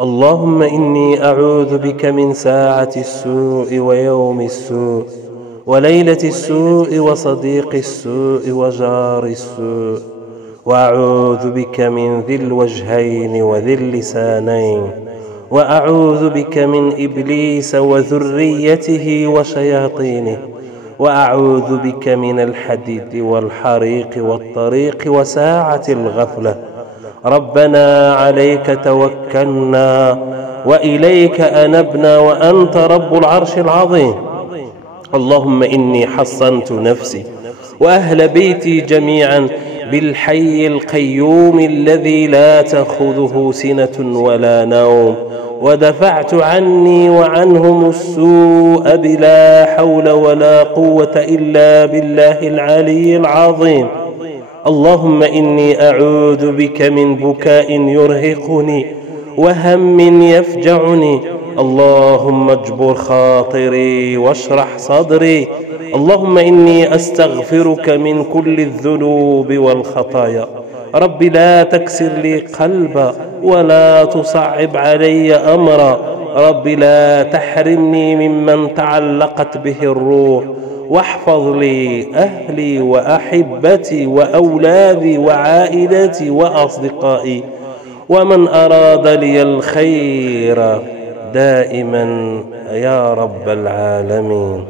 اللهم إني أعوذ بك من ساعة السوء ويوم السوء وليلة السوء وصديق السوء وجار السوء، وأعوذ بك من ذي الوجهين وذي اللسانين، وأعوذ بك من إبليس وذريته وشياطينه، وأعوذ بك من الحديد والحريق والطريق وساعة الغفلة. ربنا عليك توكلنا وإليك أنبنا وأنت رب العرش العظيم. اللهم إني حصنت نفسي وأهل بيتي جميعا بالحي القيوم الذي لا تأخذه سنة ولا نوم، ودفعت عني وعنهم السوء بلا حول ولا قوة إلا بالله العلي العظيم. اللهم إني أعوذ بك من بكاء يرهقني وهم يفجعني. اللهم اجبر خاطري واشرح صدري. اللهم إني أستغفرك من كل الذنوب والخطايا. رب لا تكسر لي قلبا ولا تصعب علي أمرا. رب لا تحرمني ممن تعلقت به الروح، واحفظ لي أهلي وأحبتي وأولادي وعائلتي وأصدقائي ومن أراد لي الخير دائما يا رب العالمين.